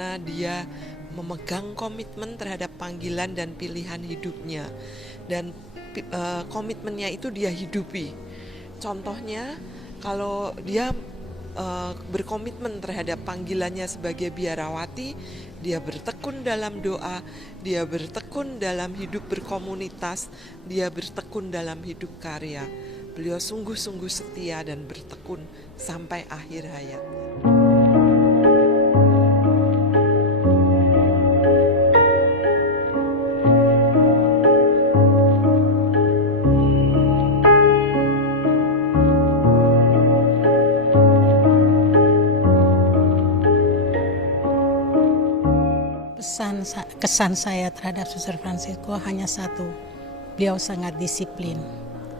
bagaimana dia memegang komitmen terhadap panggilan dan pilihan hidupnya, dan komitmennya itu dia hidupi. Contohnya kalau dia berkomitmen terhadap panggilannya sebagai biarawati, dia bertekun dalam doa, dia bertekun dalam hidup berkomunitas, dia bertekun dalam hidup karya. Beliau sungguh-sungguh setia dan bertekun sampai akhir hayat. Kesan saya terhadap Suster Fransisco hanya satu, beliau sangat disiplin.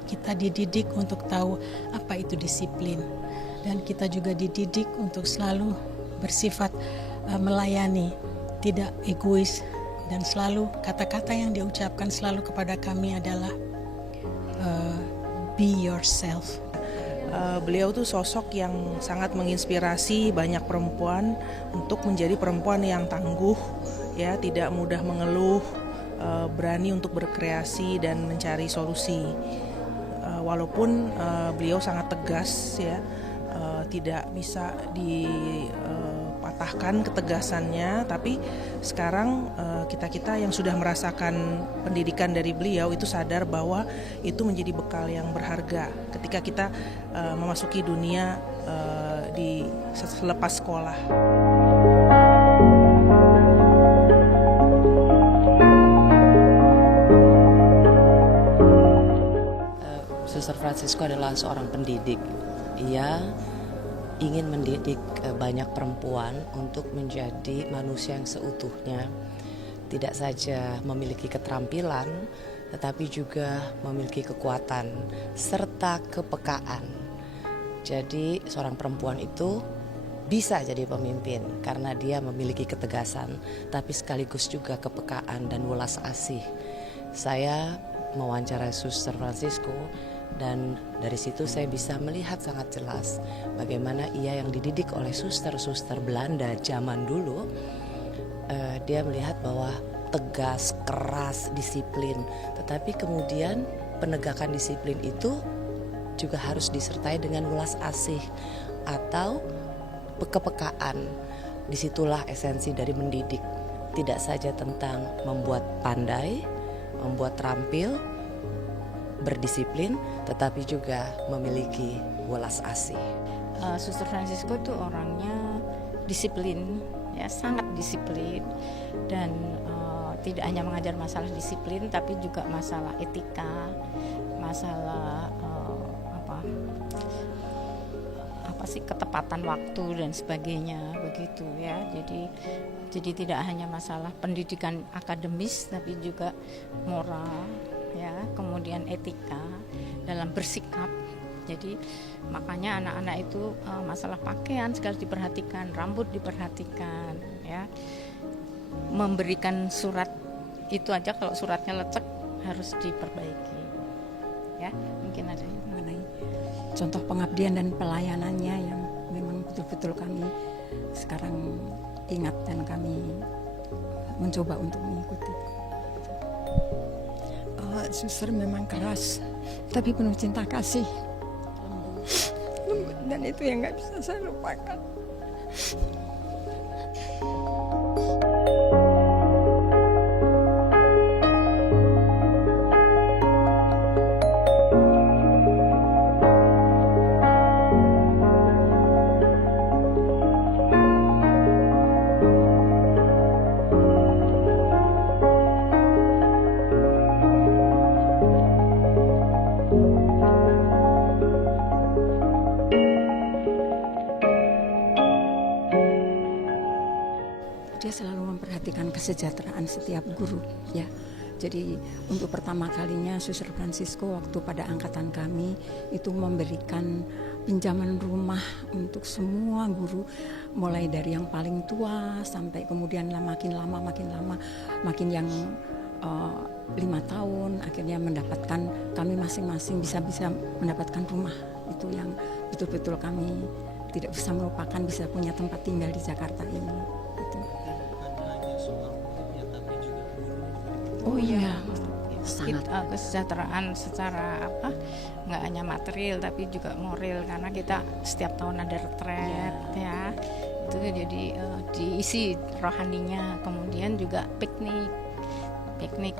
Kita dididik untuk tahu apa itu disiplin, dan kita juga dididik untuk selalu bersifat melayani, tidak egois, dan selalu kata-kata yang diucapkan selalu kepada kami adalah be yourself. Beliau tuh sosok yang sangat menginspirasi banyak perempuan untuk menjadi perempuan yang tangguh, ya, tidak mudah mengeluh, berani untuk berkreasi dan mencari solusi. Walaupun beliau sangat tegas, ya, tidak bisa dipatahkan ketegasannya, tapi sekarang kita yang sudah merasakan pendidikan dari beliau itu sadar bahwa itu menjadi bekal yang berharga ketika kita memasuki dunia di selepas sekolah. Suster Fransisco adalah seorang pendidik. Ia ingin mendidik banyak perempuan untuk menjadi manusia yang seutuhnya, tidak saja memiliki keterampilan, tetapi juga memiliki kekuatan serta kepekaan. Jadi seorang perempuan itu bisa jadi pemimpin karena dia memiliki ketegasan, tapi sekaligus juga kepekaan dan welas asih. Saya mewawancarai Suster Fransisco, dan dari situ saya bisa melihat sangat jelas bagaimana ia yang dididik oleh suster-suster Belanda zaman dulu. Dia melihat bahwa tegas, keras, disiplin, tetapi kemudian penegakan disiplin itu juga harus disertai dengan welas asih atau kepekaan. Disitulah esensi dari mendidik, tidak saja tentang membuat pandai, membuat terampil, berdisiplin, tetapi juga memiliki welas asih. Suster Fransisco itu orangnya disiplin, ya, sangat disiplin, dan tidak hanya mengajar masalah disiplin, tapi juga masalah etika, masalah ketepatan waktu dan sebagainya, begitu, ya. Jadi tidak hanya masalah pendidikan akademis, tapi juga moral, ya, kemudian etika dalam bersikap. Jadi makanya anak-anak itu masalah pakaian segala diperhatikan, rambut diperhatikan, ya. Memberikan surat itu aja kalau suratnya lecek harus diperbaiki, ya. Mungkin ada mengenai Contoh pengabdian dan pelayanannya yang memang betul-betul kami sekarang ingat dan kami mencoba untuk mengikuti. Suster memang keras, tapi penuh cinta kasih, lembut, dan itu yang nggak bisa saya lupakan. Dia selalu memperhatikan kesejahteraan setiap guru, ya. Jadi untuk pertama kalinya Suster Fransisco waktu pada angkatan kami itu memberikan pinjaman rumah untuk semua guru, mulai dari yang paling tua sampai kemudian makin lama makin yang 5 tahun akhirnya mendapatkan, kami masing-masing bisa mendapatkan rumah. Itu yang betul-betul kami tidak bisa melupakan, bisa punya tempat tinggal di Jakarta ini. Gitu. Oh iya, kesejahteraan secara apa, nggak hanya material tapi juga moral, karena kita setiap tahun ada retret ya, itu jadi diisi rohaninya. Kemudian juga piknik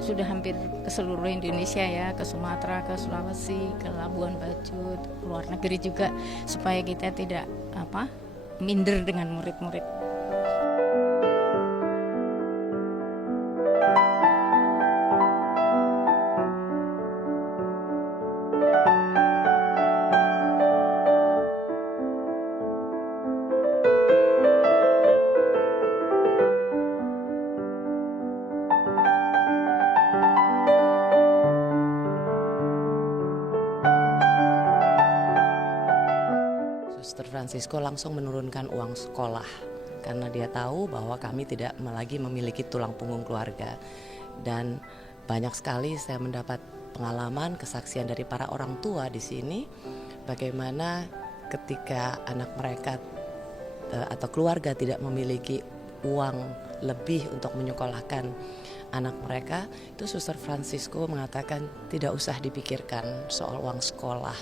sudah hampir ke seluruh Indonesia ya, ke Sumatera, ke Sulawesi, ke Labuan Bajo, ke luar negeri juga, supaya kita tidak minder dengan murid-murid. Suster Francisco langsung menurunkan uang sekolah karena dia tahu bahwa kami tidak lagi memiliki tulang punggung keluarga. Dan banyak sekali saya mendapat pengalaman, kesaksian dari para orang tua di sini, bagaimana ketika anak mereka atau keluarga tidak memiliki uang lebih untuk menyekolahkan anak mereka, itu Suster Francisco mengatakan tidak usah dipikirkan soal uang sekolah,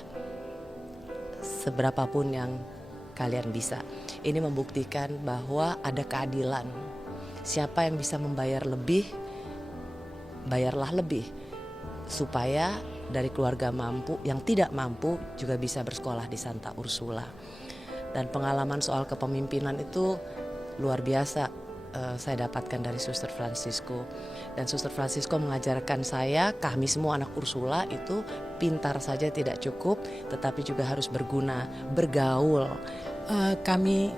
seberapapun yang kalian bisa. Ini membuktikan bahwa ada keadilan. Siapa yang bisa membayar lebih, bayarlah lebih, supaya dari keluarga mampu yang tidak mampu juga bisa bersekolah di Santa Ursula. Dan pengalaman soal kepemimpinan itu luar biasa saya dapatkan dari Suster Francisco. Dan Suster Francisco mengajarkan saya, kami semua anak Ursula itu pintar saja tidak cukup, tetapi juga harus berguna, bergaul. Kami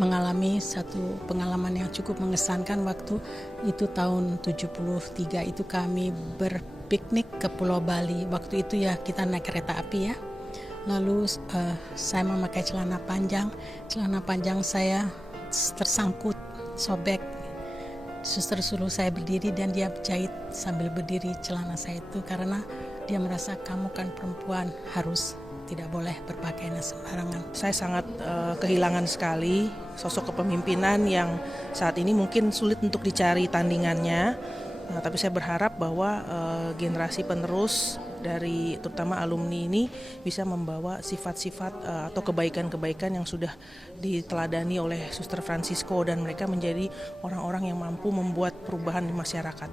mengalami satu pengalaman yang cukup mengesankan waktu itu tahun 73 itu kami berpiknik ke Pulau Bali. Waktu itu ya kita naik kereta api ya. Lalu saya memakai celana panjang saya tersangkut, sobek. Suster suruh saya berdiri dan dia jahit sambil berdiri celana saya itu karena dia merasa kamu kan perempuan harus tidak boleh berpakaian sembarangan. Saya sangat kehilangan sekali sosok kepemimpinan yang saat ini mungkin sulit untuk dicari tandingannya. Tapi saya berharap bahwa generasi penerus dari terutama alumni ini bisa membawa sifat-sifat atau kebaikan-kebaikan yang sudah diteladani oleh Suster Francisco dan mereka menjadi orang-orang yang mampu membuat perubahan di masyarakat.